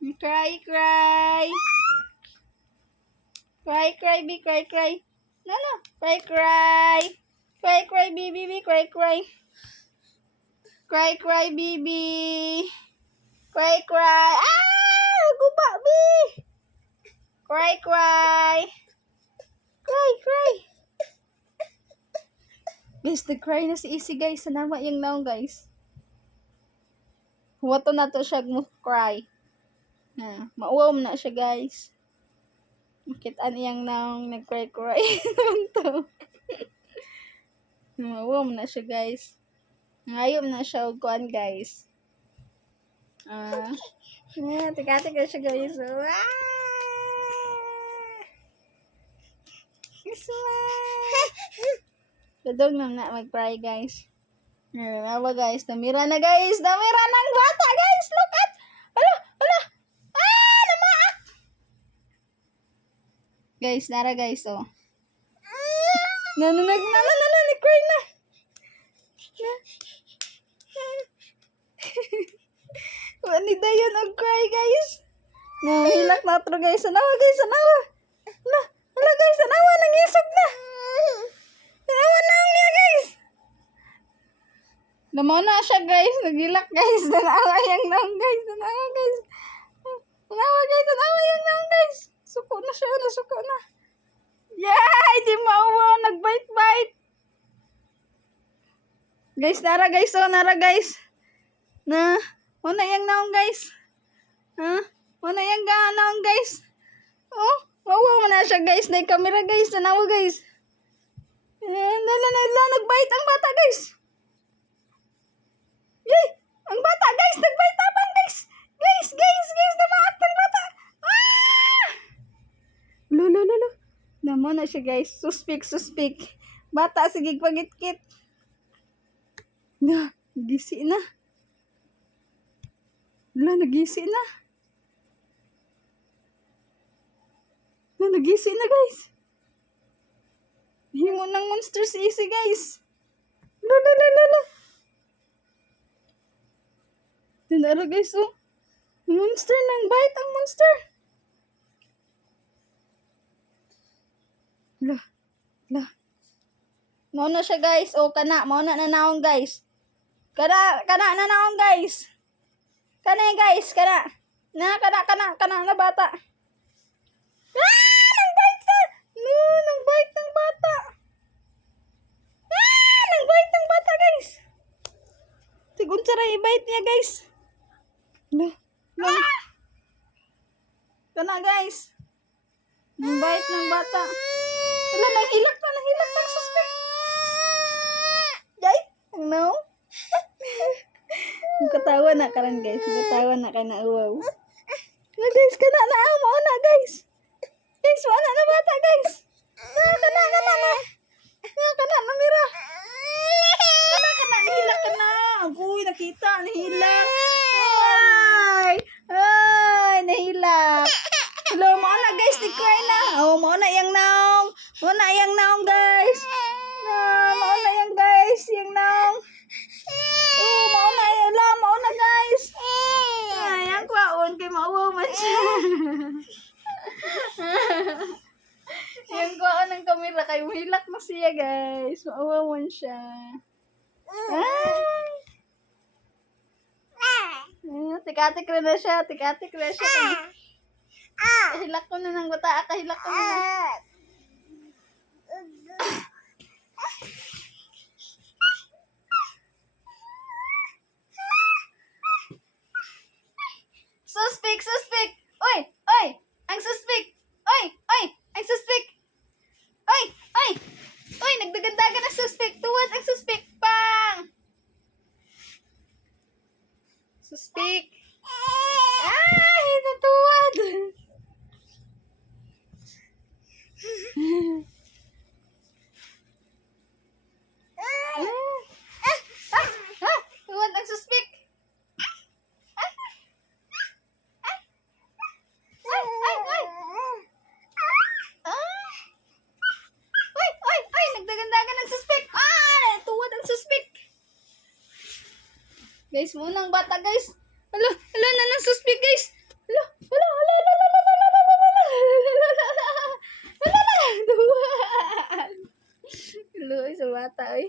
Cry, cry. Cry, cry, be cry, cry. No, no. Cry, cry. Cry, cry, baby, cry, cry. Cry, cry, baby. Cry, cry. Ah! Guba, bi. Cry, cry. Cry, cry. Guys, nag-cry na si Easy, guys. Sanama yung naong, guys. Wato na to siya mo cry. Mauwaw na siya, guys. Makitaan iyang naong nag-cry-cry. to. Mauwaw na siya, guys. Ngayom na siya og kuan, guys. Tika-tika na siya, guys. Dadog na mag-cry, guys. Nawa, guys. Namira na, guys. Namira ng bata, guys. Look at. Hala, hala. Namaak. Guys, nara, guys, oh. Nag-cry na. Wani dayon og cry, guys. Hilak na tro, guys. Anawa, guys. Anawa. Hala, guys. Anawa. Nangisog na. Anawa na niya, guys. Namaw na siya, guys. Nagilak, guys. Nanawa yung naong, guys. Nanawa, guys. Nanawa, guys. Nanawa yung naong, guys. Suko na siya. Nasuko na. Yay! Di mauwa. Nagbite-bite. Guys, nara, guys. Oh, nara, guys. Muna yung naong, guys. Muna yung naong, guys. Oh, mauwa na siya, guys. Na yung camera, guys. Nanawa, guys. Nagbite ang bata, guys. Yay! Ang bata, guys! Nagbite tabang, guys! Guys! Namaak ng bata! Lolo. Namo na siya, guys. Suspik. Bata, sige, pagit-kit. Nagisi na. Nagisi na. Nagisi na, guys. Himo ng monster si Easy, guys. Lolo. Tinaro, guys, oh. Monster nang bite ang monster. Mao na siya, guys. O, kana. Mao na naong, guys. Kana na naong, guys. Kana, guys. Kana na bata. Nang-bite na. Nang-bite ng bata. Nang-bite ng bata, guys. Sigun saray i-bite niya, guys. Kana, guys. Nang-bite ng bata. Nahilak ng suspect. Jay, no? Katawa na ka rin, guys. Katawa na ka na, wow. Guys, kana na. Mauna, guys. Guys, mauna na bata, guys. Kana. Kana, namira. Kana, nahilak ka na. Agoy, nakita, nahilak. Ay, nahilak. Hello, mauna, guys. Nag-cry na. Oh, mauna yung naong. Mauna yung naong, guys. Mauna yung, guys. Yung naong. Oh, mauna, guys. Ay, ang kwaon kay mauwaw man siya. Yung kwaon ng kamera kay mahilak na siya, guys. Mauwaw man siya. Tikatik na siya. Kahilak ko na ng bata. Kahilak ko na. Suspect! Oy! Ang suspect! Oy! Ang suspect! Oy! Nagdagandagan ang suspect! Tuwad ang suspect! Pang! Suspect! Natuwad! Tuwad ang suspect! Nagdagandagan ng suspect. Tuwad ang suspect. Guys, munang bata, guys. Hala, na ng suspect, guys. Hala. bata, oy.